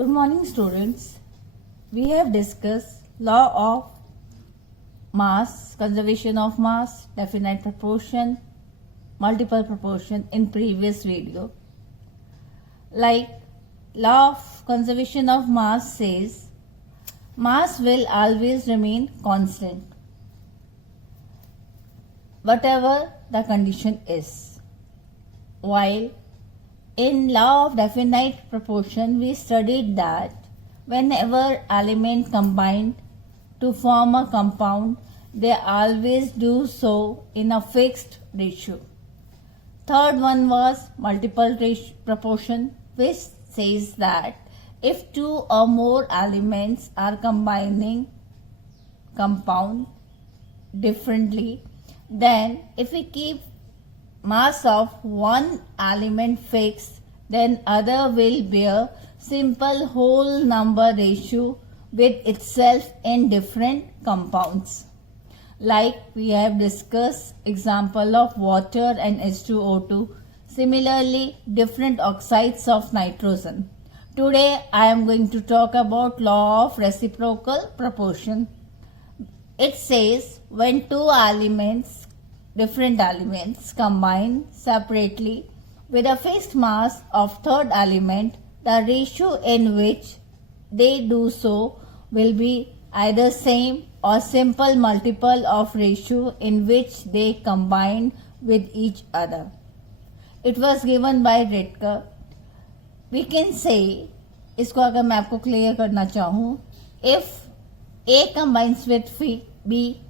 Good morning, students. We have discussed law of mass, conservation of mass, definite proportion, multiple proportion in previous video. Like law of conservation of mass says, mass will always remain constant, whatever the condition is. While in law of definite proportion, we studied that whenever elements combine to form a compound, they always do so in a fixed ratio. Third one was multiple proportion, which says that if two or more elements are combining compound differently, then if we keep mass of one element fixed, then other will bear simple whole number ratio with itself in different compounds. Like we have discussed example of water and H2O2, similarly different oxides of nitrogen. Today I am going to talk about law of reciprocal proportion. It says when two elements, different elements, combine separately with a fixed mass of third element, the ratio in which they do so will be either same or simple multiple of ratio in which they combine with each other. It was given by Ritker. We can say, इसको अगर मैं आपको clear करना चाहूँ, if A combines with B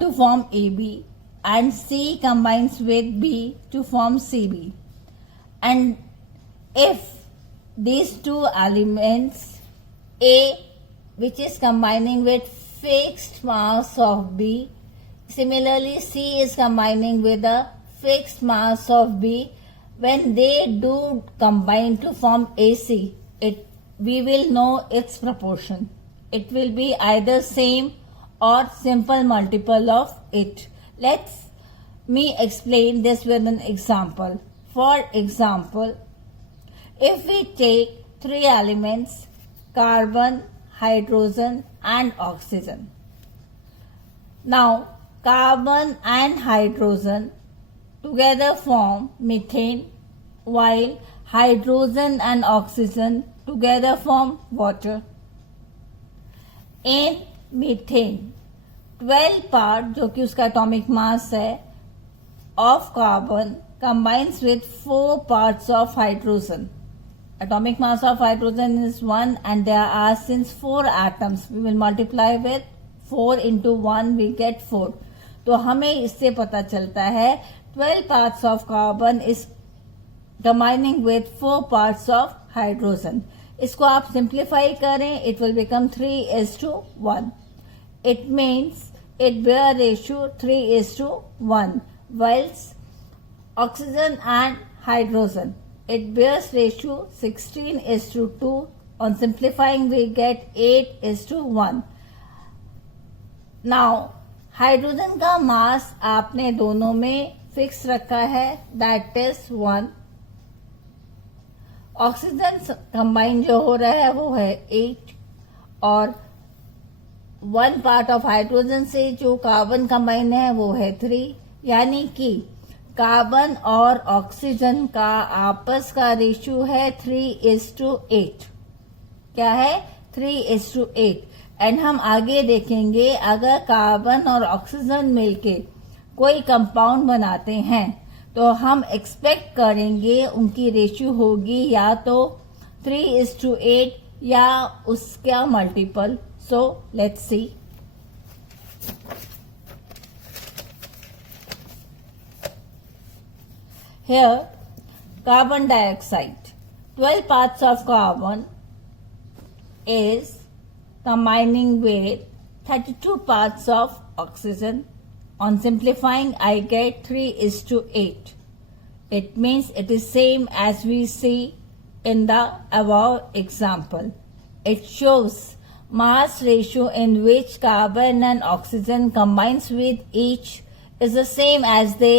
to form AB and C combines with B to form CB, and if these two elements, A which is combining with fixed mass of B, similarly C is combining with a fixed mass of B, when they do combine to form AC, we will know its proportion. It will be either same or simple multiple of it. Let me explain this with an example. For example, if we take three elements, carbon, hydrogen and oxygen. Now, carbon and hydrogen together form methane, while hydrogen and oxygen together form water. In methane, 12 part जो कि उसका atomic mass है of carbon combines with 4 parts of hydrogen. Atomic mass of hydrogen is 1 and there are since 4 atoms. We will multiply with 4 into 1, we get 4. तो हमें इससे पता चलता है 12 parts of carbon is combining with 4 parts of hydrogen. इसको आप simplify करें, it will become 3:1. It means it bear ratio 3:1, whilst oxygen and hydrogen, it bears ratio 16:2. On simplifying, we get 8:1. Now, hydrogen का मास आपने दोनों में fix रखा है, that is 1. Oxygen combine जो हो रहा है वो है 8 और 1 पार्ट ऑफ हाइड्रोजन से जो कार्बन कंबाइन है वो है 3. यानी कि कार्बन और ऑक्सीजन का आपस का रेशियो है 3:8. क्या है? 3:8. एंड हम आगे देखेंगे अगर कार्बन और ऑक्सीजन मिलके कोई कंपाउंड बनाते हैं तो हम एक्सपेक्ट करेंगे उनकी रेशियो होगी या तो 3:8 या उसका multiple. So let's see. Here, carbon dioxide, 12 parts of carbon is combining with 32 parts of oxygen. On simplifying, I get 3:8. It means it is same as we see in the above example. It shows mass ratio in which carbon and oxygen combines with each is the same as the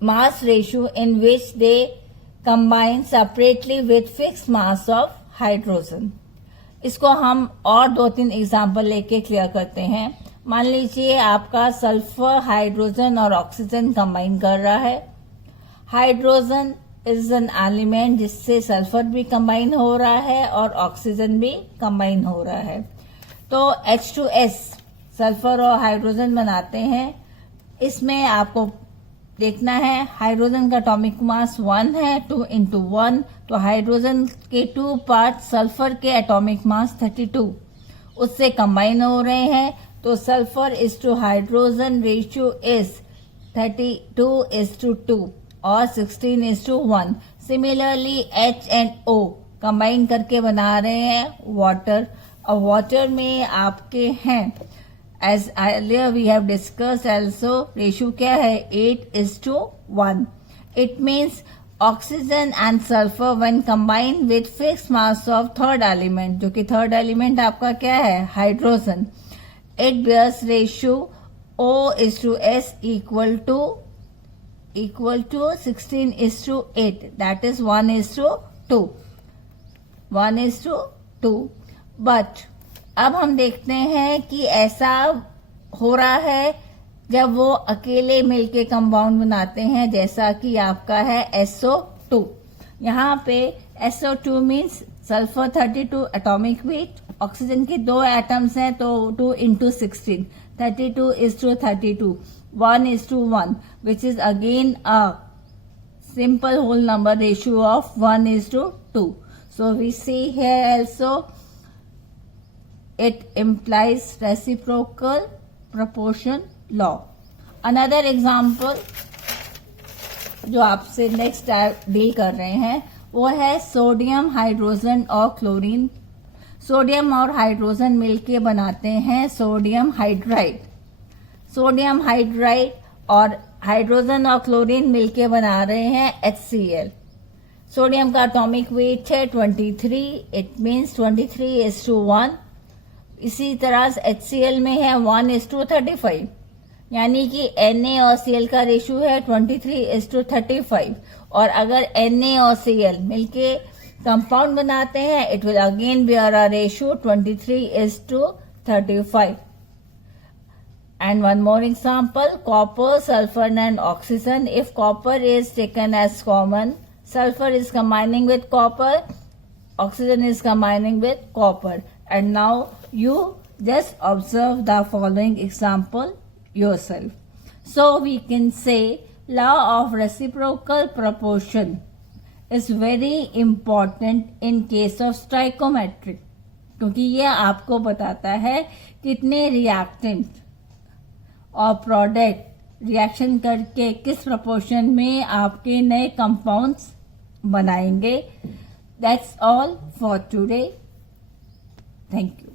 mass ratio in which they combine separately with fixed mass of hydrogen. इसको हम और 2-3 example लेके clear करते हैं. मान लीजिए आपका sulphur, hydrogen और ऑक्सीजन कंबाइन कर रहा है. हाइड्रोजन इज एन एलिमेंट जिससे सल्फर भी कंबाइन हो रहा है और ऑक्सीजन भी कंबाइन हो रहा है. तो H2S सल्फर और हाइड्रोजन बनाते हैं. इसमें आपको देखना है हाइड्रोजन का एटॉमिक मास 1 है, 2 into 1. तो हाइड्रोजन के 2 पार्ट सल्फर के एटॉमिक मास 32 उससे कंबाइन हो रहे हैं. तो sulphur is to hydrogen ratio is 32:2 और 16:1. Similarly H and O combine करके बना रहे हैं वाटर. और वाटर में आपके हैं as earlier we have discussed also ratio क्या है 8:1. It means oxygen and sulphur when combine with fix mass of third element, जो कि थर्ड एलिमेंट आपका क्या है hydrogen. It bears ratio O:S equal to 16:8. That is 1:2. 1:2. But अब हम देखते हैं कि ऐसा हो रहा है जब वो अकेले मिलके कंपाउंड बनाते हैं, जैसा कि आपका है SO2. यहाँ पे SO2 means sulphur 32 atomic weight, oxygen के 2 एटम्स हैं तो 2 into 16, 32:32, 1:1, which is again a simple whole number ratio of 1:2. So we see here also it implies reciprocal proportion law. Another example जो आपसे नेक्स्ट डील कर रहे हैं वो है सोडियम, हाइड्रोजन और क्लोरीन. सोडियम और हाइड्रोजन मिलके बनाते हैं सोडियम हाइड्राइड. सोडियम हाइड्राइड और हाइड्रोजन और क्लोरीन मिलके बना रहे हैं HCl. सोडियम का एटॉमिक वेट है 23. It means 23:1. इसी तरह HCl में है 1:35. यानी कि Na और Cl का रेशियो है 23:35. और अगर Na और Cl मिलके कंपाउंड बनाते हैं it will again bear a ratio 23:35. And one more example, copper, sulfur and oxygen. If copper is taken as common, sulfur is combining with copper, oxygen is combining with copper. And now you just observe the following example yourself. So we can say law of reciprocal proportion is very important in case of stoichiometry, क्योंकि यह आपको बताता है कितने reactant और product reaction करके किस proportion में आपके नए कंपाउंड्स बनाएंगे. That's all for today. Thank you.